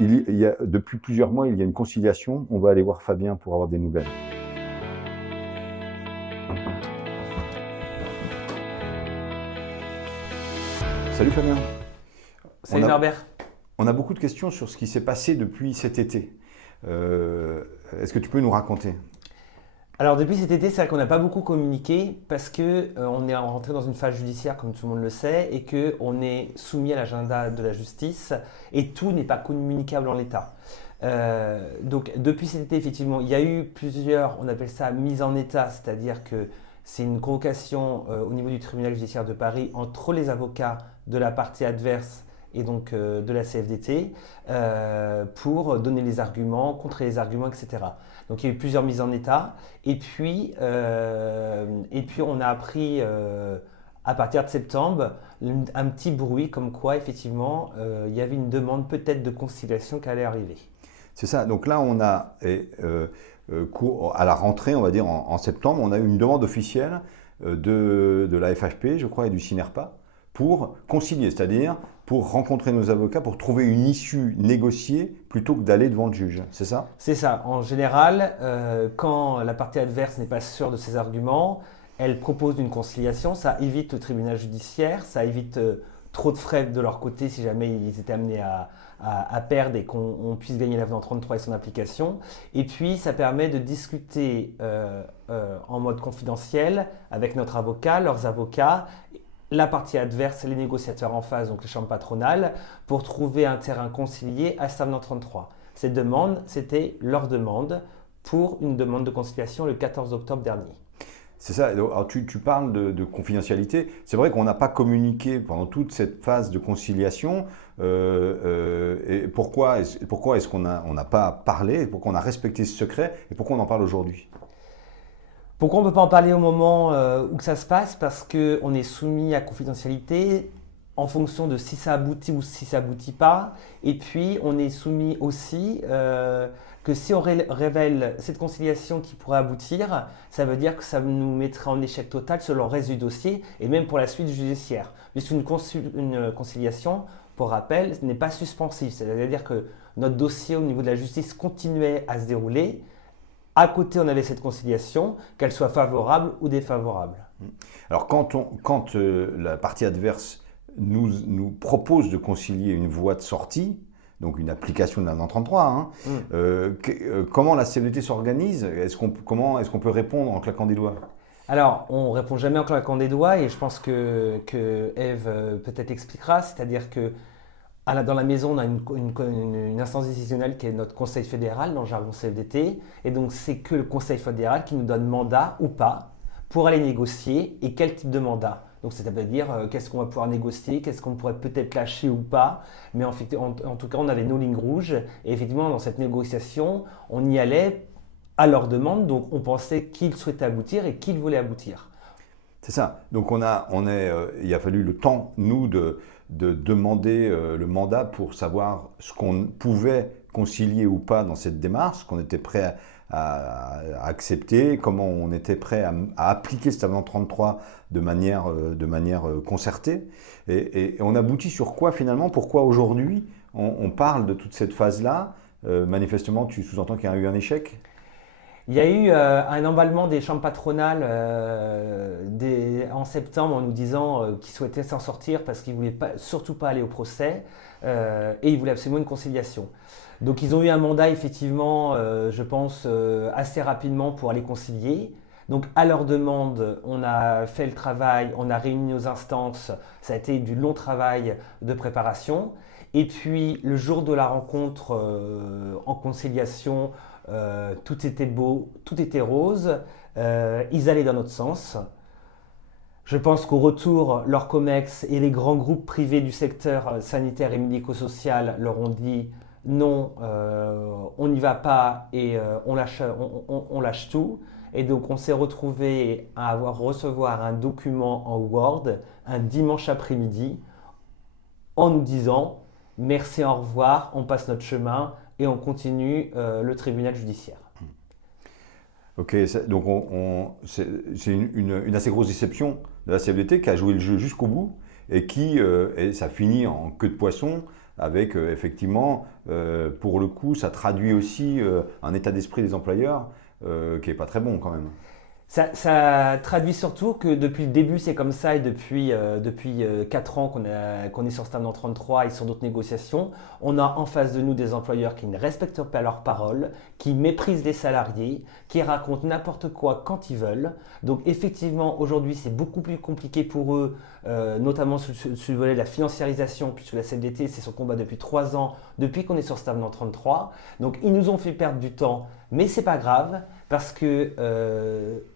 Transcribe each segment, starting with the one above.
Depuis plusieurs mois, il y a une conciliation. On va aller voir Fabien pour avoir des nouvelles. Salut Fabien. Salut Norbert. On a beaucoup de questions sur ce qui s'est passé depuis cet été. Est-ce que tu peux nous raconter? Alors depuis cet été, c'est vrai qu'on n'a pas beaucoup communiqué parce que on est rentré dans une phase judiciaire comme tout le monde le sait et que on est soumis à l'agenda de la justice et tout n'est pas communicable en l'état. Donc depuis cet été, effectivement, il y a eu plusieurs, on appelle ça mise en état, c'est-à-dire que c'est une convocation au niveau du tribunal judiciaire de Paris entre les avocats de la partie adverse et donc de la CFDT pour donner les arguments, contrer les arguments, etc. Donc il y a eu plusieurs mises en état et puis on a appris à partir de septembre un petit bruit comme quoi effectivement il y avait une demande peut-être de conciliation qui allait arriver. C'est ça. Donc là, on a, à la rentrée, on va dire en septembre, on a eu une demande officielle de la FHP, je crois, et du CINERPA pour concilier, c'est-à-dire pour rencontrer nos avocats, pour trouver une issue négociée plutôt que d'aller devant le juge. C'est ça? C'est ça. En général, quand la partie adverse n'est pas sûre de ses arguments, elle propose une conciliation. Ça évite le tribunal judiciaire, ça évite trop de frais de leur côté si jamais ils étaient amenés à perdre et qu'on puisse gagner l'avenant 33 et son application. Et puis, ça permet de discuter en mode confidentiel avec notre avocat, leurs avocats, la partie adverse, les négociateurs en face, donc les chambres patronales, pour trouver un terrain concilié à cet avenant 33. Cette demande, c'était leur demande pour une demande de conciliation le 14 octobre dernier. C'est ça. Alors, tu parles de confidentialité. C'est vrai qu'on n'a pas communiqué pendant toute cette phase de conciliation. Et pourquoi est-ce qu'on n'a pas parlé? Pourquoi on a respecté ce secret? Et pourquoi on en parle aujourd'hui? Pourquoi on ne peut pas en parler au moment où que ça se passe? Parce qu'on est soumis à confidentialité en fonction de si ça aboutit ou si ça aboutit pas. Et puis, on est soumis aussi que si on révèle cette conciliation qui pourrait aboutir, ça veut dire que ça nous mettrait en échec total sur le reste du dossier et même pour la suite judiciaire. Puisqu'une conciliation, pour rappel, n'est pas suspensive. C'est-à-dire que notre dossier au niveau de la justice continuait à se dérouler. À côté, on avait cette conciliation, qu'elle soit favorable ou défavorable. Alors, quand la partie adverse nous propose de concilier une voie de sortie, donc une application de l'avenant 33, hein, comment la CFDT s'organise? Comment est-ce qu'on peut répondre en claquant des doigts? Alors, on ne répond jamais en claquant des doigts et je pense que Ève peut-être expliquera, c'est-à-dire que dans la maison, on a une instance décisionnelle qui est notre conseil fédéral dans le jargon CFDT. Et donc, c'est que le conseil fédéral qui nous donne mandat ou pas pour aller négocier et quel type de mandat. Donc, c'est-à-dire qu'est-ce qu'on va pouvoir négocier, qu'est-ce qu'on pourrait peut-être lâcher ou pas. Mais en tout cas, on avait nos lignes rouges. Et effectivement, dans cette négociation, on y allait à leur demande. Donc, on pensait qu'ils souhaitaient aboutir et qu'ils voulaient aboutir. C'est ça. Donc, il a fallu le temps, nous, de demander le mandat pour savoir ce qu'on pouvait concilier ou pas dans cette démarche, ce qu'on était prêt à accepter, comment on était prêt à appliquer cet avenant 33 de manière concertée. Et on aboutit sur quoi finalement? Pourquoi aujourd'hui on parle de toute cette phase-là? Manifestement, tu sous-entends qu'il y a eu un échec? Il y a eu un emballement des chambres patronales en septembre en nous disant qu'ils souhaitaient s'en sortir parce qu'ils ne voulaient surtout pas aller au procès et ils voulaient absolument une conciliation. Donc ils ont eu un mandat effectivement, je pense, assez rapidement pour aller concilier. Donc à leur demande, on a fait le travail, on a réuni nos instances, ça a été du long travail de préparation. Et puis le jour de la rencontre en conciliation, tout était beau, tout était rose, ils allaient dans notre sens. Je pense qu'au retour, leur COMEX et les grands groupes privés du secteur sanitaire et médico-social leur ont dit non, on n'y va pas et on lâche tout. Et donc on s'est retrouvé à recevoir un document en Word un dimanche après-midi en nous disant merci, au revoir, on passe notre chemin et on continue le tribunal judiciaire. Ok, donc c'est une assez grosse déception de la CFDT qui a joué le jeu jusqu'au bout et ça finit en queue de poisson avec effectivement, pour le coup, ça traduit aussi un état d'esprit des employeurs qui n'est pas très bon quand même. Ça traduit surtout que depuis le début, c'est comme ça, et depuis 4 ans qu'on est sur Stavenant 33 et sur d'autres négociations, on a en face de nous des employeurs qui ne respectent pas leurs paroles, qui méprisent les salariés, qui racontent n'importe quoi quand ils veulent. Donc effectivement, aujourd'hui, c'est beaucoup plus compliqué pour eux, notamment sur le volet de la financiarisation, puisque la CFDT, c'est son combat depuis 3 ans, depuis qu'on est sur Stavenant 33. Donc ils nous ont fait perdre du temps, mais c'est pas grave. Parce que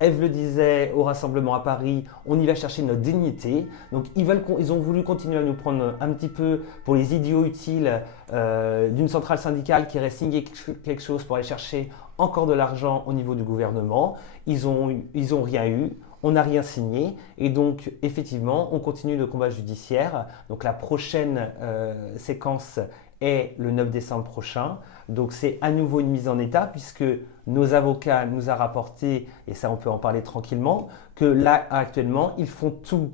Ève le disait au rassemblement à Paris, on y va chercher notre dignité. Donc ils ont voulu continuer à nous prendre un petit peu pour les idiots utiles d'une centrale syndicale qui irait signer quelque chose pour aller chercher encore de l'argent au niveau du gouvernement. Ils ont rien eu. On n'a rien signé et donc effectivement on continue le combat judiciaire. Donc la prochaine séquence est le 9 décembre prochain. Donc c'est à nouveau une mise en état puisque nos avocats nous a rapporté, et ça on peut en parler tranquillement, que là actuellement ils font tout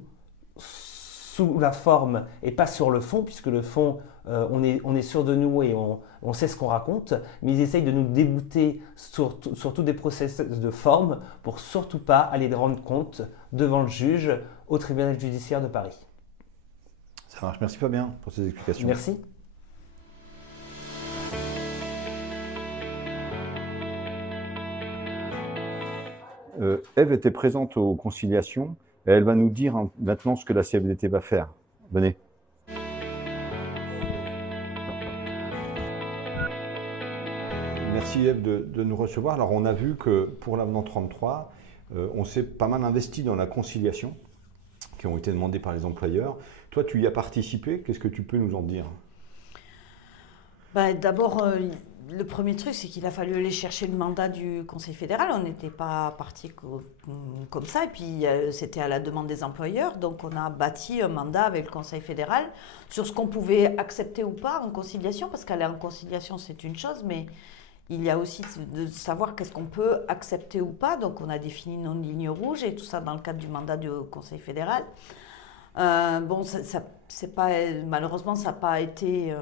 sous la forme et pas sur le fond, puisque le fond on est sûr de nous et on sait ce qu'on raconte, mais ils essayent de nous débouter sur tous des process de forme pour surtout pas aller rendre compte devant le juge au tribunal judiciaire de Paris. Ça marche, merci Fabien pour ces explications. Merci. Ève était présente aux conciliations et elle va nous dire maintenant ce que la CFDT va faire. Venez. Merci Ève de nous recevoir. Alors on a vu que pour l'avenant 33, on s'est pas mal investi dans la conciliation qui ont été demandées par les employeurs. Toi, tu y as participé. Qu'est-ce que tu peux nous en dire ? D'abord, le premier truc, c'est qu'il a fallu aller chercher le mandat du Conseil fédéral. On n'était pas parti comme ça. Et puis, c'était à la demande des employeurs. Donc, on a bâti un mandat avec le Conseil fédéral sur ce qu'on pouvait accepter ou pas en conciliation. Parce qu'aller en conciliation, c'est une chose, mais il y a aussi de savoir qu'est-ce qu'on peut accepter ou pas. Donc, on a défini nos lignes rouges et tout ça dans le cadre du mandat du Conseil fédéral. Malheureusement, ça n'a pas été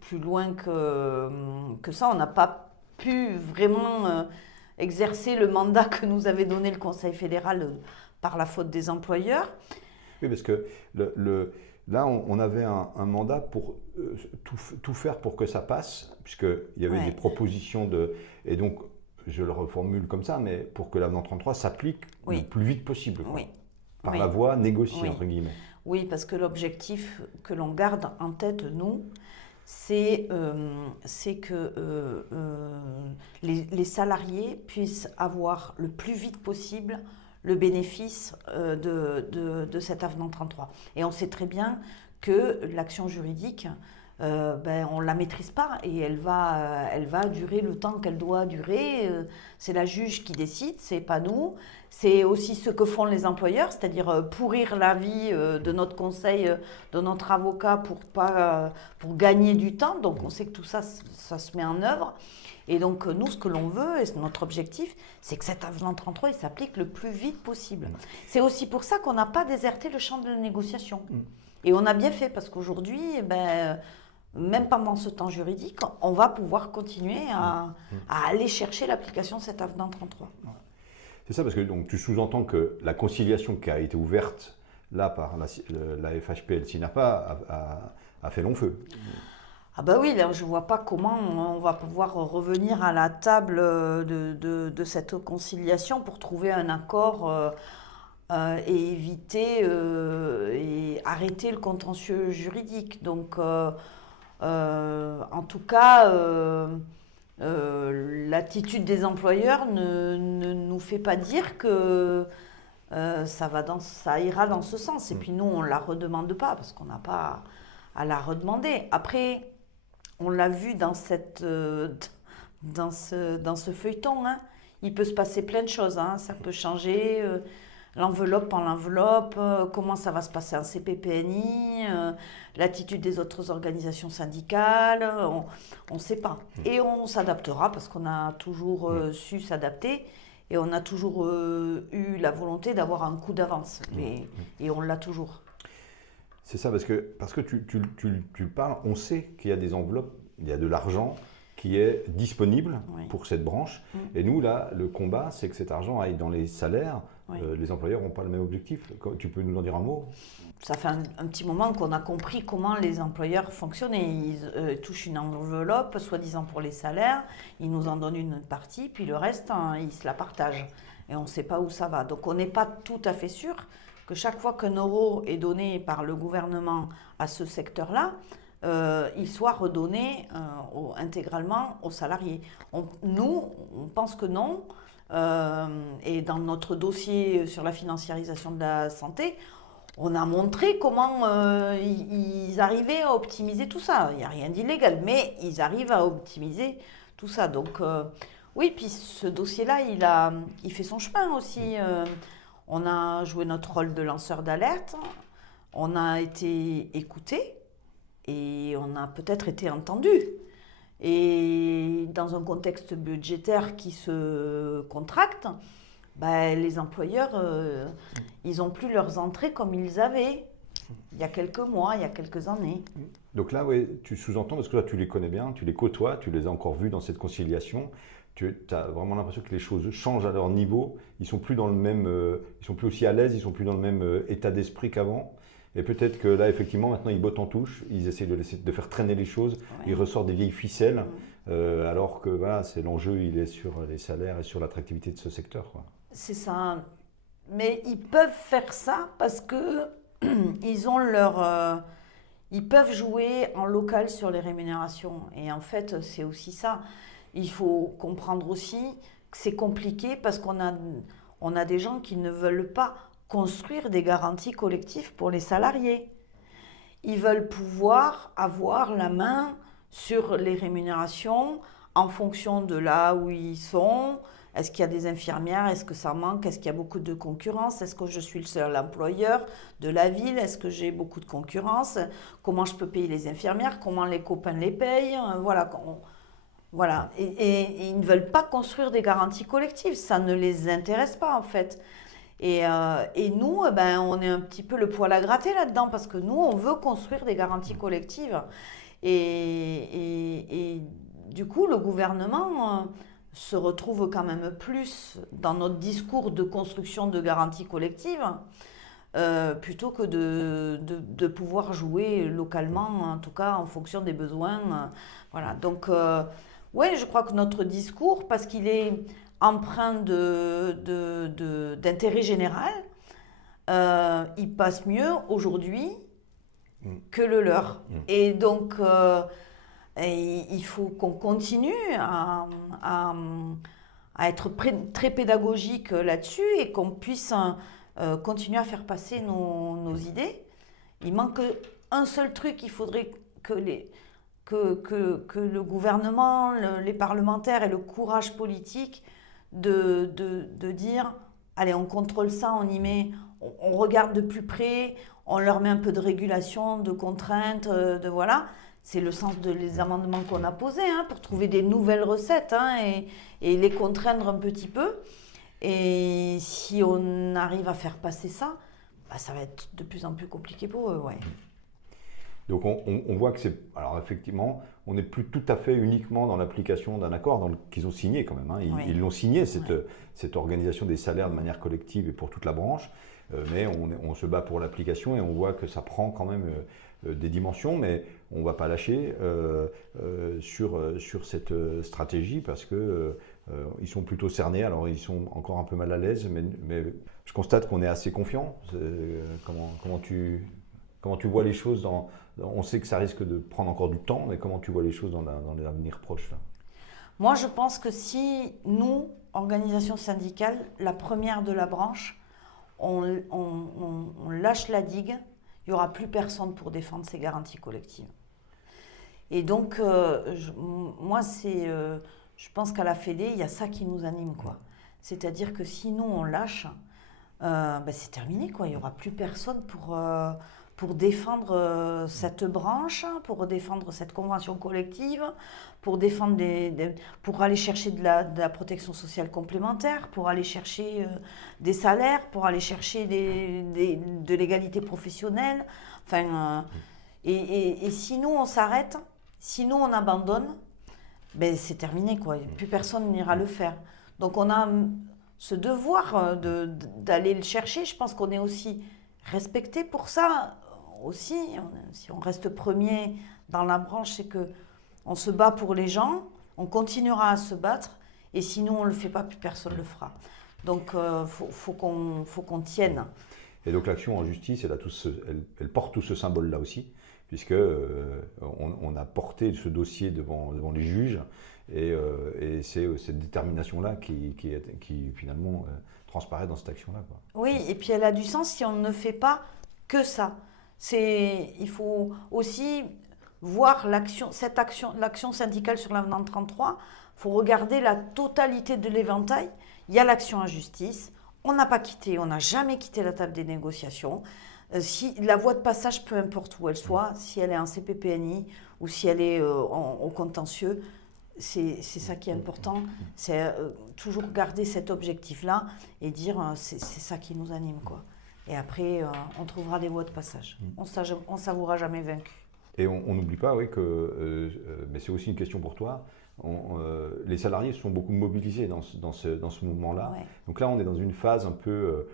plus loin que ça. On n'a pas pu vraiment exercer le mandat que nous avait donné le Conseil fédéral par la faute des employeurs. Oui, parce que là, on avait un mandat pour tout faire pour que ça passe, puisqu'il y avait des propositions et donc, je le reformule comme ça, mais pour que l'avenant 33 s'applique le plus vite possible. Quoi. Oui. Par la voie négociée, entre guillemets. Oui, parce que l'objectif que l'on garde en tête, nous, c'est que les salariés puissent avoir le plus vite possible le bénéfice de cet avenant 33. Et on sait très bien que l'action juridique, on ne la maîtrise pas et elle va durer le temps qu'elle doit durer. C'est la juge qui décide, c'est pas nous. C'est aussi ce que font les employeurs, c'est-à-dire pourrir la vie de notre conseil, de notre avocat pour gagner du temps. Donc on sait que tout ça, ça se met en œuvre. Et donc nous, ce que l'on veut, et notre objectif, c'est que cet avenant 33, il s'applique le plus vite possible. C'est aussi pour ça qu'on n'a pas déserté le champ de la négociation. Et on a bien fait, parce qu'aujourd'hui, même pendant ce temps juridique, on va pouvoir continuer à aller chercher l'application de cet avenant 33. C'est ça, parce que donc, tu sous-entends que la conciliation qui a été ouverte là par la FHP et le SINAPA a fait long feu. Ah oui, là, je ne vois pas comment on va pouvoir revenir à la table de cette conciliation pour trouver un accord et éviter et arrêter le contentieux juridique. Donc, en tout cas, l'attitude des employeurs ne nous fait pas dire que ça ira dans ce sens. Et puis nous, on ne la redemande pas parce qu'on n'a pas à la redemander. Après, on l'a vu dans ce feuilleton, hein, il peut se passer plein de choses. Hein, ça peut changer l'enveloppe en l'enveloppe, comment ça va se passer en CPPNI, l'attitude des autres organisations syndicales, on ne sait pas. Et on s'adaptera parce qu'on a toujours su s'adapter et on a toujours eu la volonté d'avoir un coup d'avance. Et on l'a toujours. C'est ça, parce que tu parles, on sait qu'il y a des enveloppes, il y a de l'argent qui est disponible pour cette branche. Et nous, là, le combat, c'est que cet argent aille dans les salaires. Les employeurs n'ont pas le même objectif. Tu peux nous en dire un mot ? Ça fait un petit moment qu'on a compris comment les employeurs fonctionnaient. Ils touchent une enveloppe, soi-disant pour les salaires, ils nous en donnent une partie, puis le reste, ils se la partagent. Et on ne sait pas où ça va. Donc on n'est pas tout à fait sûr que chaque fois qu'un euro est donné par le gouvernement à ce secteur-là, il soit redonné intégralement aux salariés. Nous, on pense que non. Et dans notre dossier sur la financiarisation de la santé, on a montré comment ils arrivaient à optimiser tout ça. Il n'y a rien d'illégal, mais ils arrivent à optimiser tout ça. Donc oui, puis ce dossier-là, il fait son chemin aussi. On a joué notre rôle de lanceur d'alerte, on a été écoutés et on a peut-être été entendus. Et dans un contexte budgétaire qui se contracte, les employeurs, ils n'ont plus leurs entrées comme ils avaient il y a quelques mois, il y a quelques années. Donc là, tu sous-entends, parce que là, tu les connais bien, tu les côtoies, tu les as encore vus dans cette conciliation. Tu as vraiment l'impression que les choses changent à leur niveau. Ils sont plus dans le même, ils sont plus aussi à l'aise, ils sont plus dans le même état d'esprit qu'avant. Et peut-être que là, effectivement, maintenant, ils bottent en touche, ils essaient de faire traîner les choses, ils ressortent des vieilles ficelles, alors que voilà, c'est l'enjeu, il est sur les salaires et sur l'attractivité de ce secteur, quoi. C'est ça. Mais ils peuvent faire ça parce que ils ont ils peuvent jouer en local sur les rémunérations. Et en fait, c'est aussi ça. Il faut comprendre aussi que c'est compliqué parce qu'on a des gens qui ne veulent pas construire des garanties collectives pour les salariés. Ils veulent pouvoir avoir la main sur les rémunérations en fonction de là où ils sont. Est-ce qu'il y a des infirmières? Est-ce que ça manque? Est-ce qu'il y a beaucoup de concurrence? Est-ce que je suis le seul employeur de la ville? Est-ce que j'ai beaucoup de concurrence? Comment je peux payer les infirmières? Comment les copains les payent? Voilà. Et ils ne veulent pas construire des garanties collectives. Ça ne les intéresse pas, en fait. Et nous, on est un petit peu le poil à gratter là-dedans parce que nous, on veut construire des garanties collectives. Et du coup, le gouvernement se retrouve quand même plus dans notre discours de construction de garanties collectives plutôt que de pouvoir jouer localement, en tout cas en fonction des besoins. Voilà. Donc, je crois que notre discours, parce qu'il est empreint d'intérêt général, il passe mieux aujourd'hui que le leur. Et donc, il faut qu'on continue à être très pédagogique là-dessus et qu'on puisse continuer à faire passer nos idées. Il manque un seul truc, il faudrait que le gouvernement, les parlementaires aient le courage politique de dire allez, on contrôle ça, on y met, on regarde de plus près, on leur met un peu de régulation, de contraintes, voilà. C'est le sens des amendements qu'on a posés pour trouver des nouvelles recettes et les contraindre un petit peu. Et si on arrive à faire passer ça, ça va être de plus en plus compliqué pour eux. Ouais. Donc on voit que c'est... Alors effectivement, on n'est plus tout à fait uniquement dans l'application d'un accord qu'ils ont signé quand même. Ils l'ont signé, cette organisation des salaires de manière collective et pour toute la branche. Mais on se bat pour l'application et on voit que ça prend quand même des dimensions, mais on ne va pas lâcher sur cette stratégie parce que ils sont plutôt cernés. Alors ils sont encore un peu mal à l'aise, mais je constate qu'on est assez confiant. Comment tu vois les choses on sait que ça risque de prendre encore du temps, mais comment tu vois les choses dans l'avenir proche là? Moi, je pense que si nous, organisation syndicale, la première de la branche, on lâche la digue, il n'y aura plus personne pour défendre ces garanties collectives. Et donc, je pense qu'à la Fédé, il y a ça qui nous anime, quoi. C'est-à-dire que si nous, on lâche, c'est terminé, quoi. Il n'y aura plus personne pour défendre cette branche, pour défendre cette convention collective, pour défendre pour aller chercher de la protection sociale complémentaire, pour aller chercher des salaires, pour aller chercher de l'égalité professionnelle. Enfin, et si nous on s'arrête, si nous on abandonne, ben c'est terminé quoi. Plus personne n'ira le faire. Donc on a ce devoir d'aller le chercher. Je pense qu'on est aussi respecté pour ça. Aussi, si on reste premier dans la branche, c'est que on se bat pour les gens, on continuera à se battre, et sinon on ne le fait pas, plus personne ne le fera. Donc faut qu'on tienne. Et donc l'action en justice, elle porte tout ce symbole-là aussi, puisque on a porté ce dossier devant les juges, et c'est cette détermination-là qui finalement transparaît dans cette action-là, quoi. Oui, et puis elle a du sens si on ne fait pas que ça. Il faut aussi voir l'action syndicale sur l'avenant 33. Il faut regarder la totalité de l'éventail. Il y a l'action en justice. On n'a jamais quitté la table des négociations. Si la voie de passage, peu importe où elle soit, si elle est en CPPNI ou si elle est au contentieux, c'est ça qui est important. C'est toujours garder cet objectif-là et dire c'est ça qui nous anime, quoi. Et après, on trouvera des voies de passage. On ne s'avouera jamais vaincu. Et on n'oublie pas, oui, mais c'est aussi une question pour toi, les salariés sont beaucoup mobilisés dans ce mouvement-là. Ouais. Donc là, on est dans une phase un peu,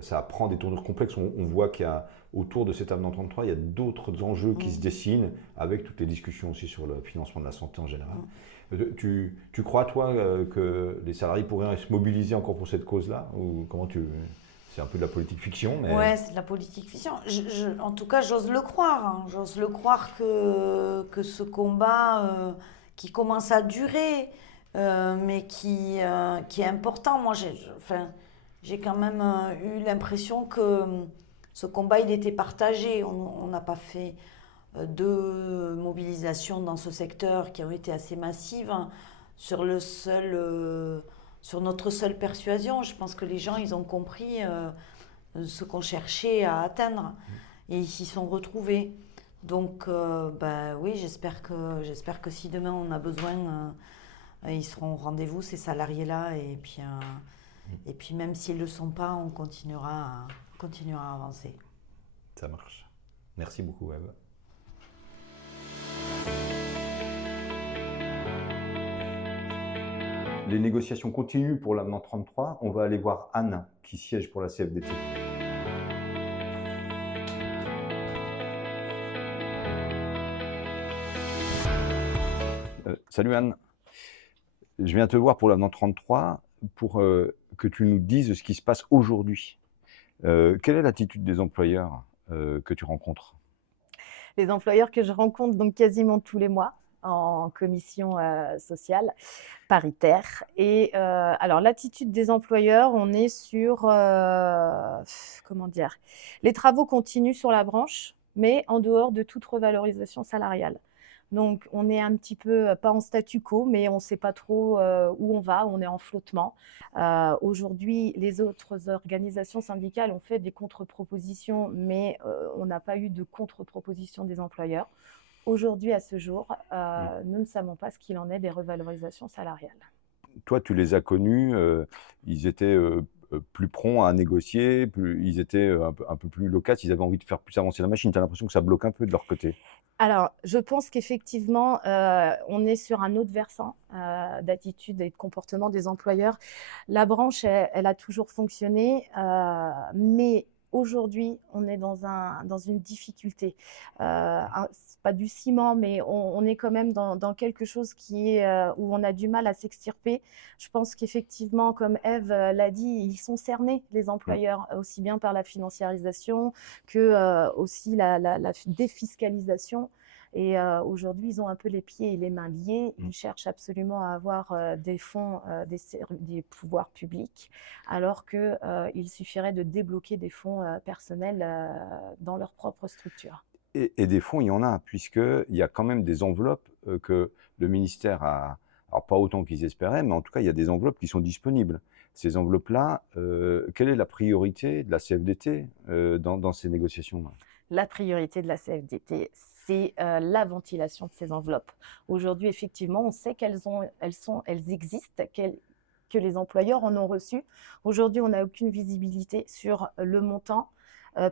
ça prend des tournures complexes. On voit qu'il y a, autour de cet avenant 33, il y a d'autres enjeux qui se dessinent, avec toutes les discussions aussi sur le financement de la santé en général. Tu crois, toi, que les salariés pourraient se mobiliser encore pour cette cause-là, ou comment c'est un peu de la politique fiction, mais... Ouais, c'est de la politique fiction. En tout cas, j'ose le croire. Hein. J'ose le croire que ce combat qui commence à durer, mais qui est important. Moi, j'ai quand même eu l'impression que ce combat, il était partagé. On n'a pas fait deux mobilisations dans ce secteur qui ont été assez massives, hein, sur notre seule persuasion. Je pense que les gens, ils ont compris ce qu'on cherchait à atteindre et ils s'y sont retrouvés. Donc, oui, j'espère que si demain on a besoin, ils seront au rendez-vous, ces salariés-là. Et puis même s'ils ne le sont pas, on continuera à avancer. Ça marche. Merci beaucoup, Eve. Les négociations continuent pour l'avenant 33. On va aller voir Anne, qui siège pour la CFDT. Salut Anne. Je viens te voir pour l'avenant 33 pour que tu nous dises ce qui se passe aujourd'hui. Quelle est l'attitude des employeurs que tu rencontres? Les employeurs que je rencontre donc quasiment tous les mois en commission sociale paritaire. Et alors l'attitude des employeurs, on est sur comment dire, les travaux continuent sur la branche, mais en dehors de toute revalorisation salariale. Donc on est un petit peu pas en statu quo, mais on ne sait pas trop où on va, on est en flottement. Aujourd'hui, les autres organisations syndicales ont fait des contre-propositions, mais on n'a pas eu de contre-proposition des employeurs. Aujourd'hui, à ce jour, nous ne savons pas ce qu'il en est des revalorisations salariales. Toi, tu les as connus, ils étaient plus prompts à négocier, ils étaient un peu plus loquaces, ils avaient envie de faire plus avancer la machine. Tu as l'impression que ça bloque un peu de leur côté? Alors, je pense qu'effectivement, on est sur un autre versant d'attitude et de comportement des employeurs. La branche, elle a toujours fonctionné, mais aujourd'hui, on est dans une difficulté. C'est pas du ciment, mais on est quand même dans quelque chose où on a du mal à s'extirper. Je pense qu'effectivement, comme Eve l'a dit, ils sont cernés, les employeurs, aussi bien par la financiarisation que aussi la défiscalisation. Et aujourd'hui, ils ont un peu les pieds et les mains liés. Ils cherchent absolument à avoir des fonds des pouvoirs publics, alors qu'il suffirait de débloquer des fonds personnels dans leur propre structure. Et des fonds, il y en a, puisqu'il y a quand même des enveloppes que le ministère a, alors pas autant qu'ils espéraient, mais en tout cas, il y a des enveloppes qui sont disponibles. Ces enveloppes-là, quelle est la priorité de la CFDT dans ces négociations-là? la priorité de la CFDT, c'est la ventilation de ces enveloppes. Aujourd'hui, effectivement, on sait qu'elles existent, que les employeurs en ont reçu. Aujourd'hui, on n'a aucune visibilité sur le montant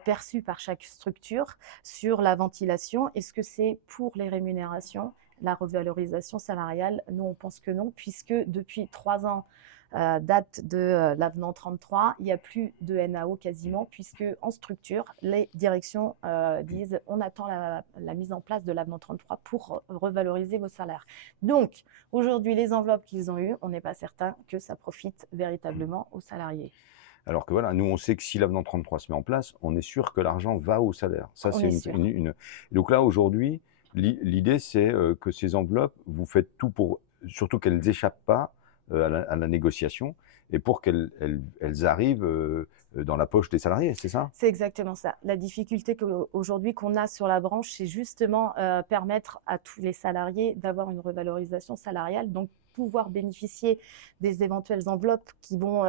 perçu par chaque structure, sur la ventilation. Est-ce que c'est pour les rémunérations, la revalorisation salariale? Nous, on pense que non, puisque depuis 3 ans, date de l'avenant 33, il n'y a plus de NAO quasiment, puisque en structure, les directions disent on attend la mise en place de l'avenant 33 pour revaloriser vos salaires. Donc, aujourd'hui, les enveloppes qu'ils ont eues, on n'est pas certain que ça profite véritablement aux salariés. Alors que voilà, nous, on sait que si l'avenant 33 se met en place, on est sûr que l'argent va au salaire. Ça, On c'est est sûr. Donc là, aujourd'hui, l'idée, c'est que ces enveloppes, vous faites tout pour, surtout qu'elles n'échappent pas à la négociation et pour qu'elles arrivent dans la poche des salariés, c'est ça? C'est exactement ça. La difficulté aujourd'hui qu'on a sur la branche, c'est justement permettre à tous les salariés d'avoir une revalorisation salariale, donc pouvoir bénéficier des éventuelles enveloppes qui vont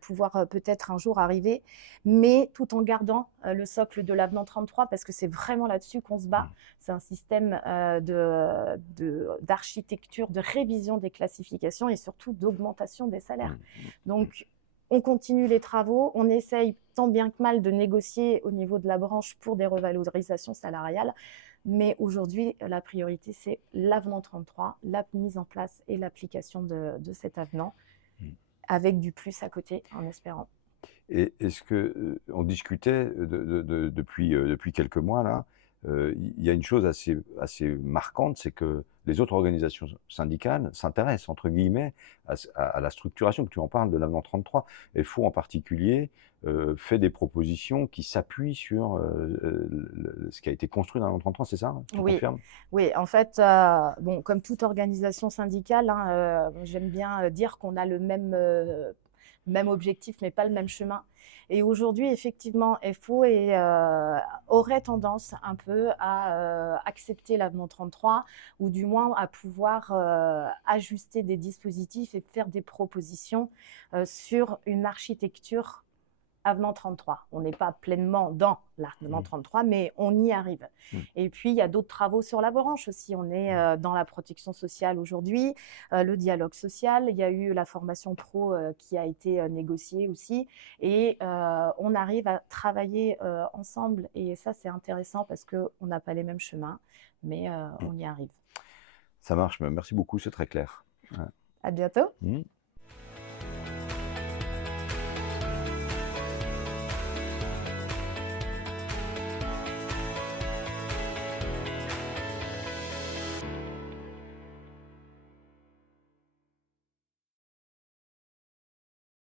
pouvoir peut-être un jour arriver, mais tout en gardant le socle de l'avenant 33, parce que c'est vraiment là-dessus qu'on se bat. C'est un système d'architecture, de révision des classifications et surtout d'augmentation des salaires. Donc, on continue les travaux, on essaye tant bien que mal de négocier au niveau de la branche pour des revalorisations salariales. Mais aujourd'hui, la priorité, c'est l'avenant 33, la mise en place et l'application de cet avenant, avec du plus à côté, en espérant. Et est-ce que on discutait depuis quelques mois là, il y a une chose assez marquante, c'est que les autres organisations syndicales s'intéressent entre guillemets à la structuration, que tu en parles, de l'avenant 33. FO en particulier fait des propositions qui s'appuient sur ce qui a été construit dans l'avenant 33, c'est ça? Tu confirmes? Oui, en fait, bon, comme toute organisation syndicale, hein, j'aime bien dire qu'on a le même objectif, mais pas le même chemin. Et aujourd'hui, effectivement, FO aurait tendance un peu à accepter l'avenant 33, ou du moins à pouvoir ajuster des dispositifs et faire des propositions sur une architecture avenant 33. On n'est pas pleinement dans l'avenant 33, mais on y arrive. Et puis, il y a d'autres travaux sur la branche aussi. On est dans la protection sociale aujourd'hui, le dialogue social. Il y a eu la formation pro qui a été négociée aussi. Et on arrive à travailler ensemble. Et ça, c'est intéressant parce qu'on n'a pas les mêmes chemins, mais on y arrive. Ça marche, merci beaucoup, c'est très clair. À bientôt.